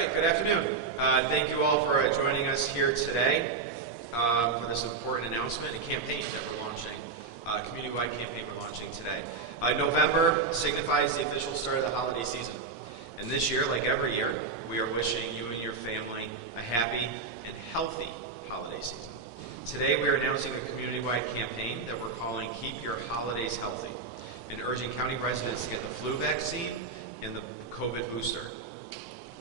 right, good afternoon. Thank you all for joining us here today for this important announcement and campaign that we're launching, community-wide campaign we're launching today. November signifies the official start of the holiday season. And this year, like every year, we are wishing you and your family a happy and healthy holiday season. Today we are announcing a community-wide campaign that we're calling Keep Your Holidays Healthy, and urging county residents to get the flu vaccine and the COVID booster.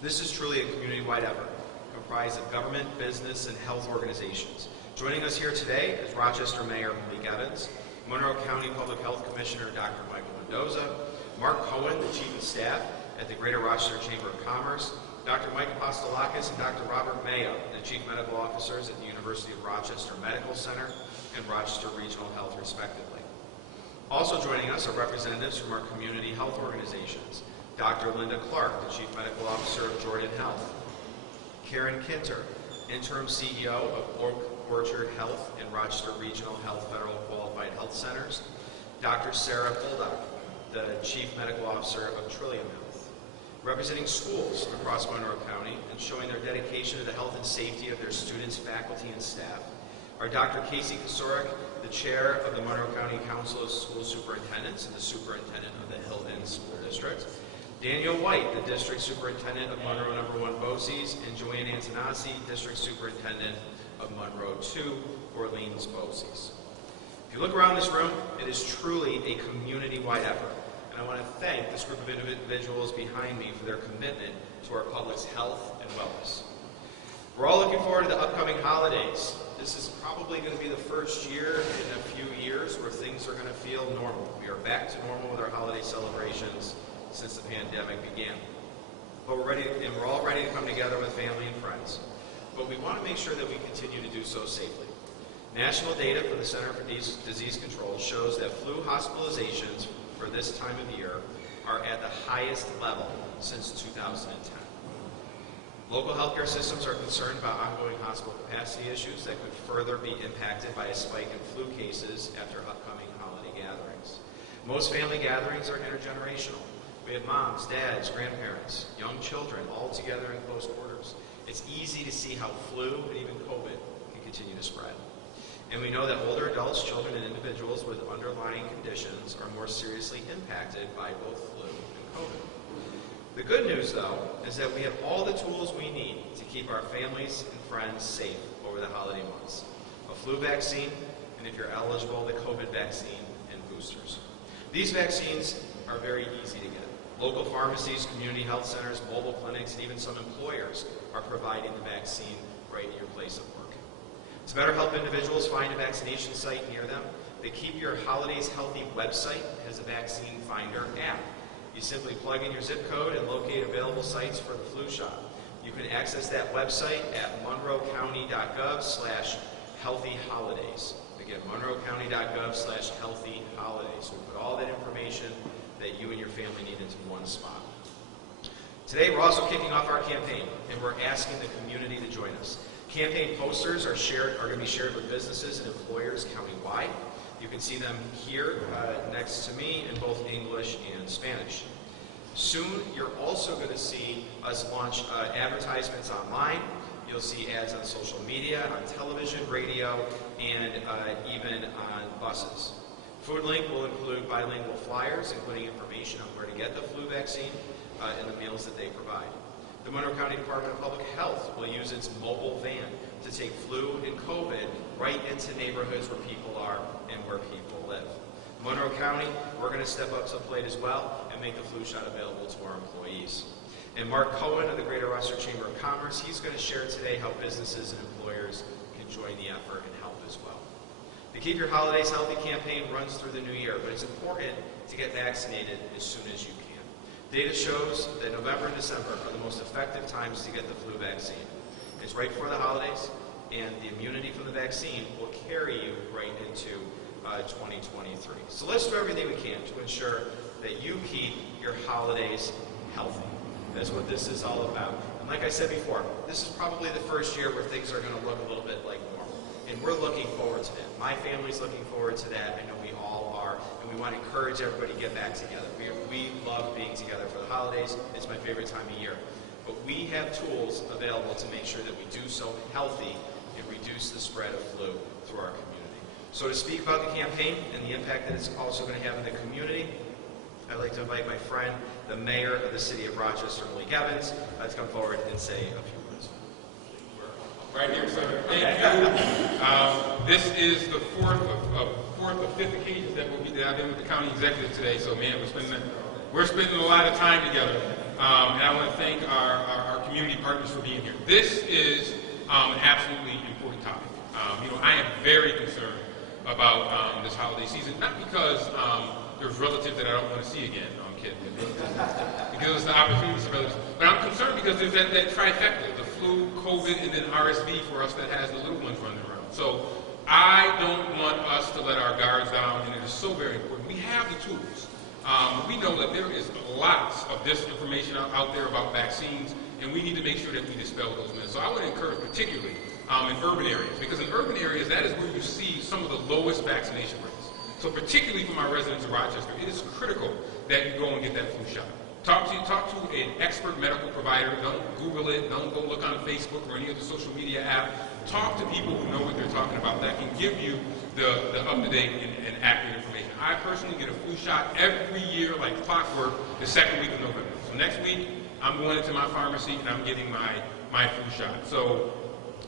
This is truly a community-wide effort comprised of government, business, and health organizations. Joining us here today is Rochester Mayor Malik Evans, Monroe County Public Health Commissioner Dr. Michael Mendoza, Mark Cohen, the Chief of Staff at the Greater Rochester Chamber of Commerce, Dr. Mike Apostolakis and Dr. Robert Mayo, the Chief Medical Officers at the University of Rochester Medical Center and Rochester Regional Health, respectively. Also joining us are representatives from our community health organizations, Dr. Linda Clark, the Chief Medical Officer of Jordan Health, Karen Kinter, Interim CEO of Oak Orchard Health and Rochester Regional Health Federal Qualified Health Centers, Dr. Sarah Bulldog, the Chief Medical Officer of Trillium Health. Representing schools across Monroe County and showing their dedication to the health and safety of their students, faculty, and staff are Dr. Casey Kosorek, the Chair of the Monroe County Council of School Superintendents and the Superintendent of the Hilton School District, Daniel White, the District Superintendent of Monroe No. 1 BOCES, and Joanne Antonazzi, District Superintendent of Monroe 2 Orleans BOCES. If you look around this room, it is truly a community-wide effort, and I want to thank this group of individuals behind me for their commitment to our public's health and wellness. We're all looking forward to the upcoming holidays. This is probably going to be the first year in a few years where things are going to feel normal. We are back to normal with our holiday celebrations since the pandemic began. But we're all ready to come together with family and friends. But we want to make sure that we continue to do so safely. National data from the Center for Disease Control shows that flu hospitalizations for this time of year are at the highest level since 2010. Local healthcare systems are concerned about ongoing hospital capacity issues that could further be impacted by a spike in flu cases after upcoming holiday gatherings. Most family gatherings are intergenerational. We have moms, dads, grandparents, young children all together in close quarters. It's easy to see how flu and even COVID can continue to spread. And we know that older adults, children, and individuals with underlying conditions are more seriously impacted by both flu and COVID. The good news, though, is that we have all the tools we need to keep our families and friends safe over the holiday months. A flu vaccine, and if you're eligible, the COVID vaccine and boosters. These vaccines are very easy to get. Local pharmacies, community health centers, mobile clinics, and even some employers are providing the vaccine right in your place of work. To better help individuals find a vaccination site near them, the Keep Your Holidays Healthy website has a vaccine finder app. You simply plug in your zip code and locate available sites for the flu shot. You can access that website at monroecounty.gov/healthyholidays. Again, monroecounty.gov/healthyholidays. We put all that information that you and your family need into one spot. Today, we're also kicking off our campaign, and we're asking the community to join us. Campaign posters are going to be shared with businesses and employers countywide. You can see them here next to me in both English and Spanish. Soon, you're also going to see us launch advertisements online. You'll see ads on social media, on television, radio, and even on buses. FoodLink will include bilingual flyers, including information on where to get the flu vaccine and the meals that they provide. The Monroe County Department of Public Health will use its mobile van to take flu and COVID right into neighborhoods where people are and where people live. Monroe County, we're going to step up to the plate as well and make the flu shot available to our employees. And Mark Cohen of the Greater Rochester Chamber of Commerce, he's going to share today how businesses and employers can join the effort and help as well. The Keep Your Holidays Healthy campaign runs through the new year, but it's important to get vaccinated as soon as you can. Data shows that November and December are the most effective times to get the flu vaccine. It's right before the holidays, and the immunity from the vaccine will carry you right into 2023. So let's do everything we can to ensure that you keep your holidays healthy. That's what this is all about. And like I said before, this is probably the first year where things are going to look a little bit like normal. And we're looking forward to that. My family's looking forward to that. I know we all are. And we want to encourage everybody to get back together. We love being together for the holidays. It's my favorite time of year. But we have tools available to make sure that we do so healthy and reduce the spread of flu through our community. So to speak about the campaign and the impact that it's also going to have in the community, I'd like to invite my friend, the mayor of the city of Rochester, Malik Evans, to come forward and say a few words. Right here, sir. Thank you. This is the fourth or fifth occasion that I've been with the county executive today. So, man, we're spending a lot of time together. And I want to thank our community partners for being here. This is an absolutely important topic. I am very concerned about this holiday season, not because there's relatives that I don't want to see again. No, I'm kidding. Because it's the opportunity for relatives. But I'm concerned because there's that trifecta, the flu, COVID, and then RSV for us that has the little ones running around. So I don't want us to let our guards down, and it is so very important. We have the tools. We know that there is lots of disinformation out there about vaccines, and we need to make sure that we dispel those myths. So I would encourage particularly in urban areas, because in urban areas, that is where you see some of the lowest vaccination rates. So particularly for my residents of Rochester, it is critical that you go and get that flu shot. Talk to an expert medical provider. Don't Google it. Don't go look on Facebook or any other social media app. Talk to people who know what they're talking about that can give you the up-to-date and accurate information. I personally get a flu shot every year like clockwork the second week of November. So next week, I'm going into my pharmacy and I'm getting my flu shot. So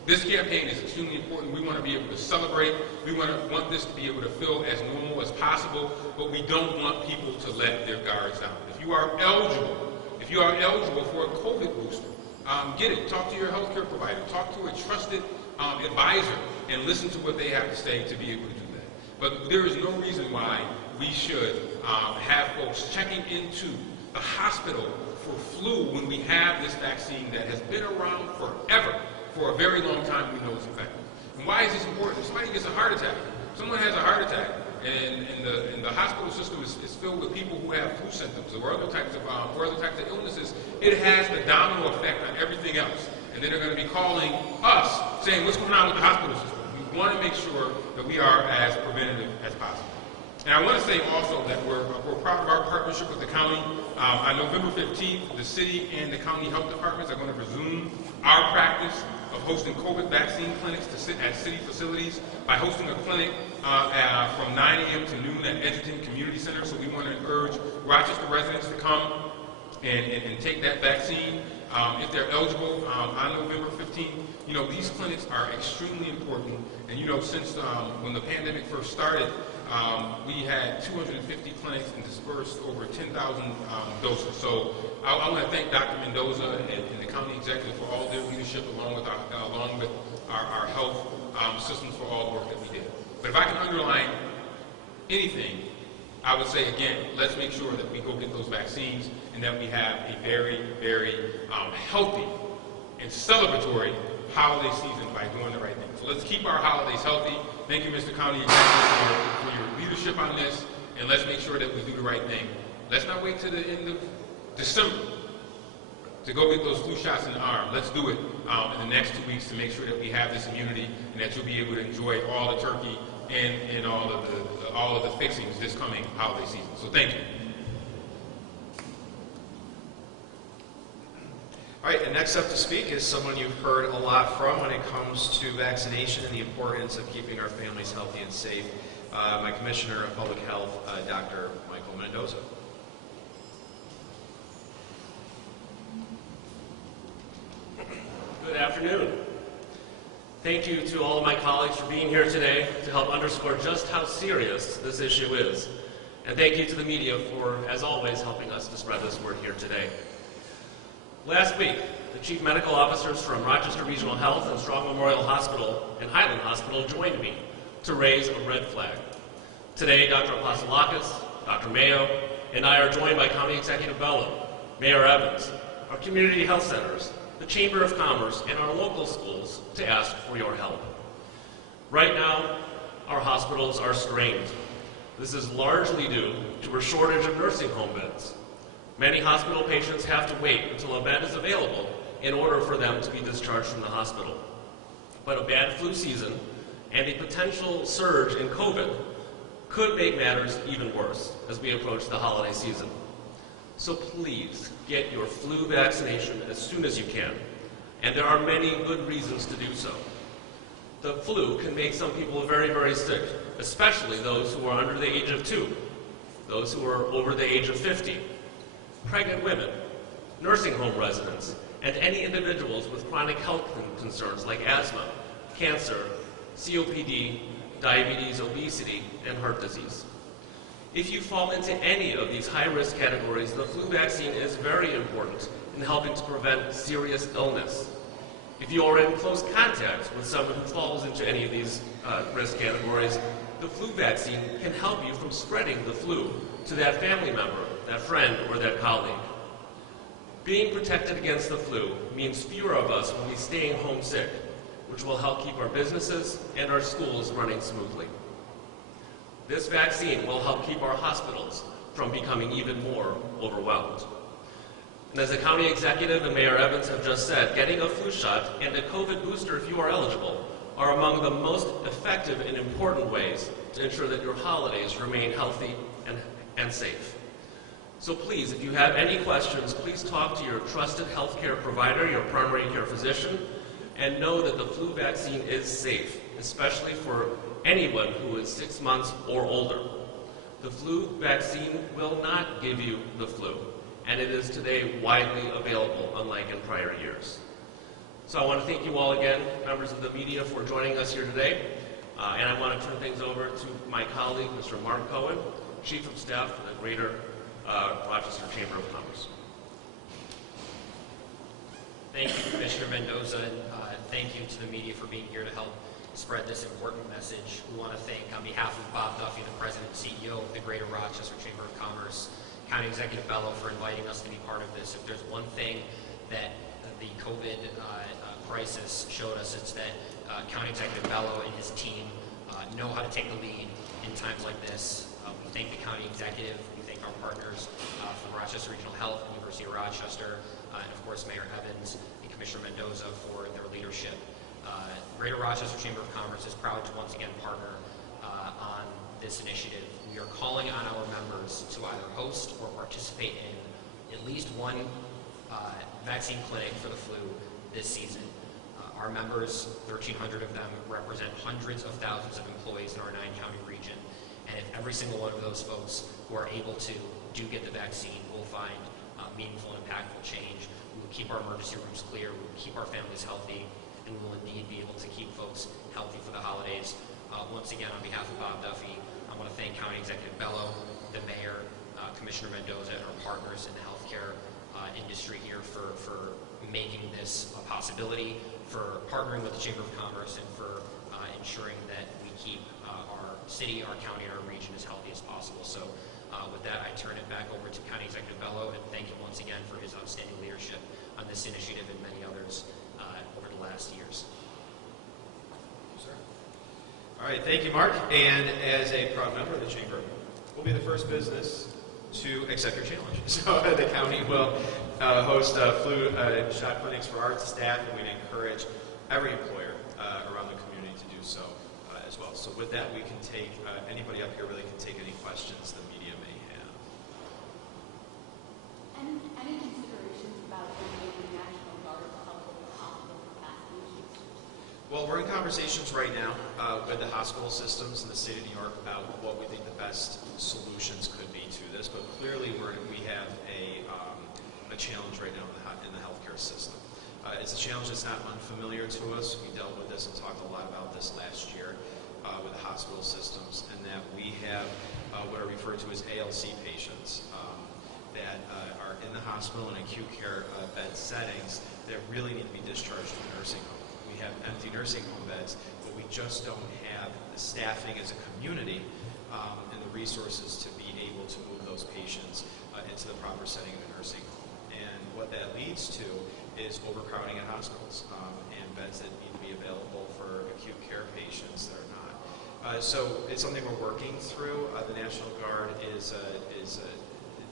this campaign is extremely important. We want to be able to celebrate. We want this to be able to feel as normal as possible, but we don't want people to let their guards down. If you are eligible for a COVID booster, get it. Talk to your healthcare provider. Talk to a trusted advisor and listen to what they have to say to be able to do that. But there is no reason why we should have folks checking into the hospital for flu when we have this vaccine that has been around forever. For a very long time, we know it's effective. And why is this important? If somebody gets a heart attack, someone has a heart attack, and the hospital system is filled with people who have flu symptoms or other types of illnesses, it has the domino effect on everything else. And then they're going to be calling us, saying, what's going on with the hospital system? We want to make sure that we are as preventative as possible. And I want to say also that we're proud of our partnership with the county. On November 15th, the city and the county health departments are going to resume our practice of hosting COVID vaccine clinics at city facilities by hosting a clinic from 9 a.m. to noon at Edgerton Community Center. So we want to encourage Rochester residents to come and take that vaccine if they're eligible on November 15th. These clinics are extremely important. And since when the pandemic first started, we had 250 clinics and dispersed over 10,000 doses. So I want to thank Dr. Mendoza and the county executive for all their leadership, along with our health systems for all the work that we did. But if I can underline anything, I would say again, let's make sure that we go get those vaccines and that we have a very, very healthy and celebratory holiday season by doing the right thing. So let's keep our holidays healthy. Thank you, Mr. County Executive, for your leadership on this, and let's make sure that we do the right thing. Let's not wait till the end of December to go get those flu shots in the arm. Let's do it in the next 2 weeks to make sure that we have this immunity and that you'll be able to enjoy all the turkey and all of the fixings this coming holiday season. So thank you. All right, and next up to speak is someone you've heard a lot from when it comes to vaccination and the importance of keeping our families healthy and safe. My Commissioner of Public Health, Dr. Michael Mendoza. Good afternoon. Thank you to all of my colleagues for being here today to help underscore just how serious this issue is. And thank you to the media for, as always, helping us to spread this word here today. Last week, the chief medical officers from Rochester Regional Health and Strong Memorial Hospital and Highland Hospital joined me to raise a red flag. Today, Dr. Apostolakis, Dr. Mayo, and I are joined by County Executive Bello, Mayor Evans, our community health centers, the Chamber of Commerce, and our local schools to ask for your help. Right now, our hospitals are strained. This is largely due to a shortage of nursing home beds. Many hospital patients have to wait until a bed is available in order for them to be discharged from the hospital. But a bad flu season and a potential surge in COVID could make matters even worse as we approach the holiday season. So please get your flu vaccination as soon as you can. And there are many good reasons to do so. The flu can make some people very, very sick, especially those who are under the age of 2, those who are over the age of 50, pregnant women, nursing home residents, and any individuals with chronic health concerns like asthma, cancer, COPD, diabetes, obesity, and heart disease. If you fall into any of these high-risk categories, the flu vaccine is very important in helping to prevent serious illness. If you are in close contact with someone who falls into any of these risk categories, the flu vaccine can help you from spreading the flu to that family member, that friend, or that colleague. Being protected against the flu means fewer of us will be staying home sick, which will help keep our businesses and our schools running smoothly. This vaccine will help keep our hospitals from becoming even more overwhelmed. And as the county executive and Mayor Evans have just said, getting a flu shot and a COVID booster if you are eligible are among the most effective and important ways to ensure that your holidays remain healthy and safe. So please, if you have any questions, please talk to your trusted healthcare provider, your primary care physician, and know that the flu vaccine is safe, especially for anyone who is 6 months or older. The flu vaccine will not give you the flu, and it is today widely available, unlike in prior years. So I want to thank you all again, members of the media, for joining us here today. And I want to turn things over to my colleague, Mr. Monroe Co, Chief of Staff for the Greater Rochester Chamber of Commerce. Thank you, Commissioner Mendoza, and thank you to the media for being here to help spread this important message. We want to thank, on behalf of Bob Duffy, the President and CEO of the Greater Rochester Chamber of Commerce, County Executive Bello, for inviting us to be part of this. If there's one thing that the COVID crisis showed us, it's that County Executive Bello and his team know how to take the lead in times like this. We thank the County Executive, we thank our partners from Rochester Regional Health, University of Rochester, and of course Mayor Evans and Commissioner Mendoza for their leadership. Greater Rochester Chamber of Commerce is proud to once again partner on this initiative. We are calling on our members to either host or participate in at least one vaccine clinic for the flu this season. Our members, 1,300 of them, represent hundreds of thousands of employees in our 9-county region. And if every single one of those folks who are able to do get the vaccine will find meaningful and impactful change, we will keep our emergency rooms clear, we will keep our families healthy, and we will indeed be able to keep folks healthy for the holidays. Once again, on behalf of Bob Duffy, I want to thank County Executive Bello, the Mayor, Commissioner Mendoza, and our partners in the healthcare industry here for making this a possibility, for partnering with the Chamber of Commerce, and for ensuring that we keep our city, our county, and our region as healthy as possible. So with that, I turn it back over to County Executive Bello and thank him once again for his outstanding leadership on this initiative and many others over the last years. Sir. All right, thank you, Mark. And as a proud member of the Chamber, we'll be the first business to accept your challenge. So the county will host flu shot clinics for our staff, and we encourage every employer around the community to do so as well. So with that, we can take, anybody up here really can take any questions the media may have. Any considerations about bringing the National Guard to help with the hospital capacity issues? Well, we're in conversations right now with the hospital systems in the state of New York about what we think the best solutions could be to this, but clearly we have a challenge right now in the healthcare system. It's a challenge that's not unfamiliar to us. We dealt with this and talked a lot about this last year with the hospital systems, and that we have what are referred to as ALC patients that are in the hospital and acute care bed settings that really need to be discharged to a nursing home. We have empty nursing home beds, but we just don't have the staffing as a community and the resources to be able to move those patients into the proper setting of a nursing home. And what that leads to is overcrowding at hospitals and beds that need to be available for acute care patients that are not. So it's something we're working through. The National Guard is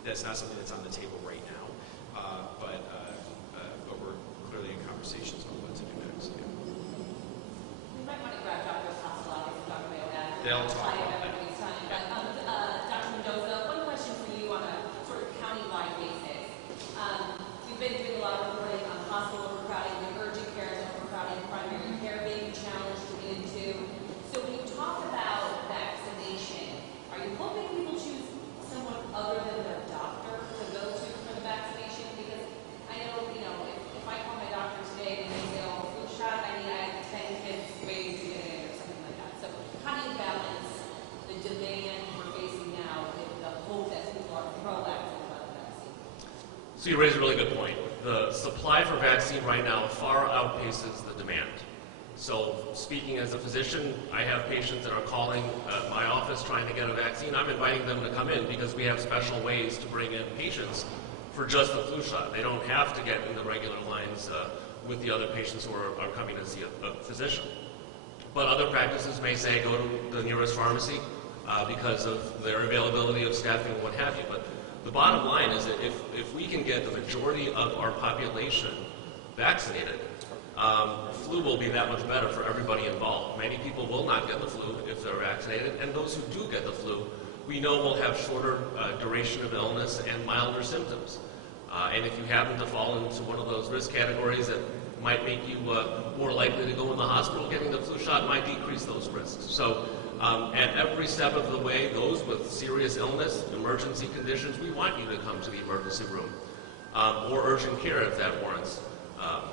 that's not something that's on the table right now, but we're clearly in conversations on what to do next. Yeah. We might want to grab Dr. Apostolakis and Dr. Mayo back. They'll talk about everybody's time. But Dr. Mendoza, one question for you on a sort of county-wide basis. So you raise a really good point. The supply for vaccine right now far outpaces the demand. So speaking as a physician, I have patients that are calling my office trying to get a vaccine. I'm inviting them to come in because we have special ways to bring in patients for just the flu shot. They don't have to get in the regular lines with the other patients who are coming to see a physician. But other practices may say go to the nearest pharmacy because of their availability of staffing and what have you. But the bottom line is that if we can get the majority of our population vaccinated, flu will be that much better for everybody involved. Many people will not get the flu if they're vaccinated, and those who do get the flu, we know will have shorter duration of illness and milder symptoms. And if you happen to fall into one of those risk categories that might make you more likely to go in the hospital, getting the flu shot might decrease those risks. So at every step of the way, those with serious illness, emergency conditions, we want you to come to the emergency room or urgent care if that warrants.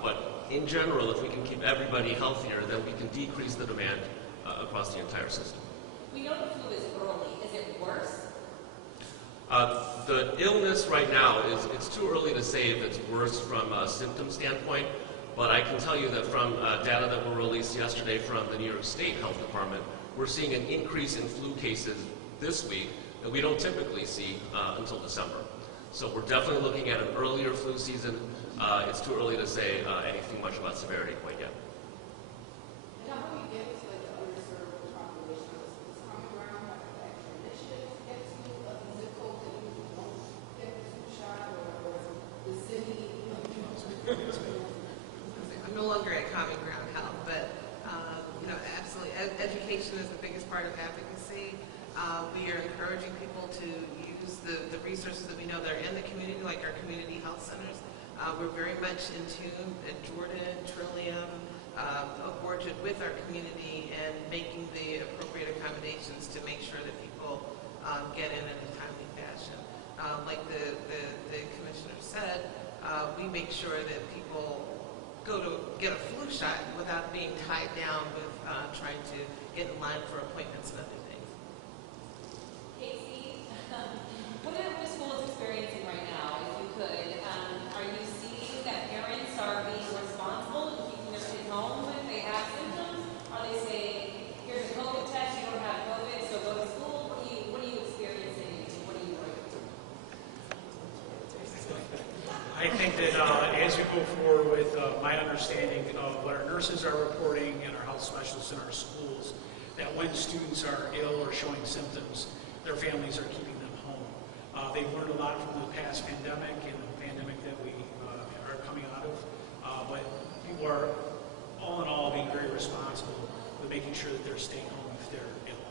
But in general, if we can keep everybody healthier, then we can decrease the demand across the entire system. We know the flu is early. Is it worse? The illness right now it's too early to say if it's worse from a symptom standpoint, but I can tell you that from data that were released yesterday from the New York State Health Department, we're seeing an increase in flu cases this week that we don't typically see until December. So we're definitely looking at an earlier flu season. It's too early to say anything much about severity quite yet. And how do you get to like the underserved population? Is common ground like an extra initiative to get to a zip code that you won't get the flu shot, or the city? I'm no longer at Common Ground Health, but absolutely, education is the biggest part of advocacy. We are encouraging people to use the resources that we know that are in the community, like our community health centers. We're very much in tune at Jordan, Trillium, Orchard with our community and making the appropriate accommodations to make sure that people get in a timely fashion. Like the commissioner said, we make sure that people go to get a flu shot without being tied down with trying to get in line for appointments and other things. Casey, what are the schools experiencing right now, if you could? Are you seeing that parents are being responsible and keeping their kids home if they have symptoms? Are they saying, here's a COVID test, you don't have COVID, so go to school? What are you experiencing and what are you doing? I think that as we go forward with my understanding of what our nurses are reporting and our health specialists in our schools, that when students are ill or showing symptoms, their families are keeping them home. They've learned a lot from the past pandemic and the pandemic that we are coming out of, but people are all in all being very responsible with making sure that they're staying home if they're ill.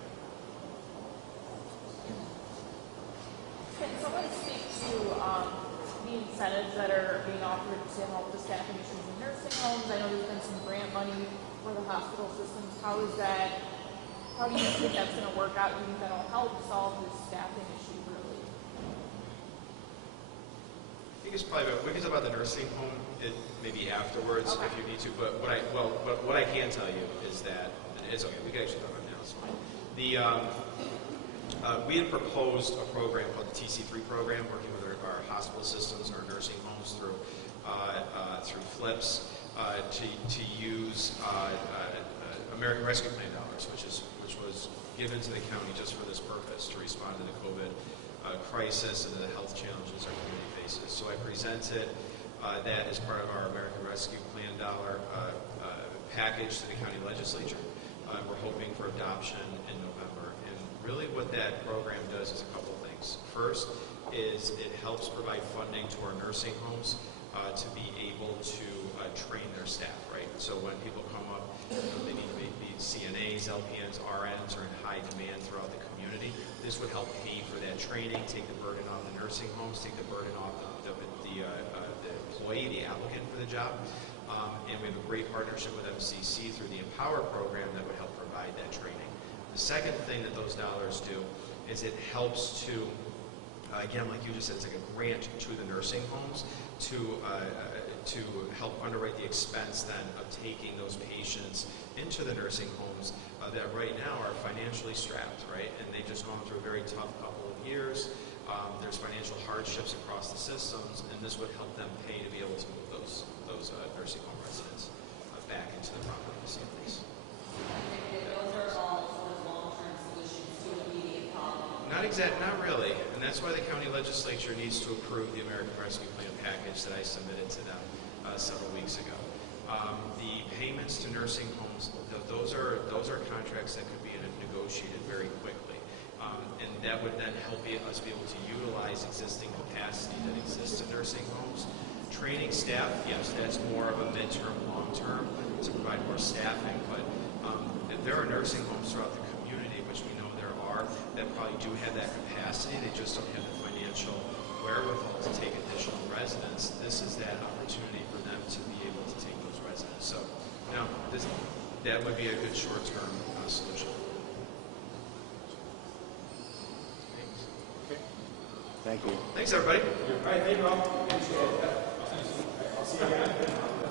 Can someone speak to the incentives that are being offered to help the staffing issues in nursing homes? I know there's been some grant money for the hospital systems. How is that? How do you think that's going to work out? Do you think that'll help solve this staffing issue really? I think it's probably we can talk about the nursing home maybe afterwards Okay. if you need to. But what I can tell you is that it's okay. We can actually talk about it now. It's fine. We had proposed a program called the TC3 program, working with our hospital systems, our nursing homes through FLIPS to use American Rescue Plan dollars, which was given to the county just for this purpose, to respond to the COVID crisis and the health challenges our community faces. So I presented that as part of our American Rescue Plan dollar package to the county legislature. We're hoping for adoption in November. And really what that program does is a couple of things. First is it helps provide funding to our nursing homes to be able to train their staff, right? So when people come up, they need to be CNAs, LPNs, RNs are in high demand throughout the community. This would help pay for that training, take the burden off the nursing homes, take the burden off the employee, the applicant for the job. And we have a great partnership with MCC through the Empower program that would help provide that training. The second thing that those dollars do is it helps to, again, like you just said, it's like a grant to the nursing homes to help underwrite the expense then of taking those patients into the nursing homes that right now are financially strapped, right? And they've just gone through a very tough couple of years. There's financial hardships across the systems, and this would help them pay to be able to move those nursing home residents back into the proper facilities. Those are all sort of long-term solutions to an immediate problem. Not really, and that's why the county legislature needs to approve the American Rescue Plan package that I submitted to them several weeks ago. The payments to nursing homes, those are contracts that could be negotiated very quickly, and that would then help us be able to utilize existing capacity that exists in nursing homes. Training staff, yes, that's more of a midterm, long-term to provide more staffing, but there are nursing homes throughout the community, which we know there are, that probably do have that capacity. They just don't have the financial wherewithal to take additional residents. This is that opportunity for them to be able to take those residents. So, that would be a good short-term solution. Thank you. Thanks, everybody. All right, thank you all. Appreciate it. I'll see you again.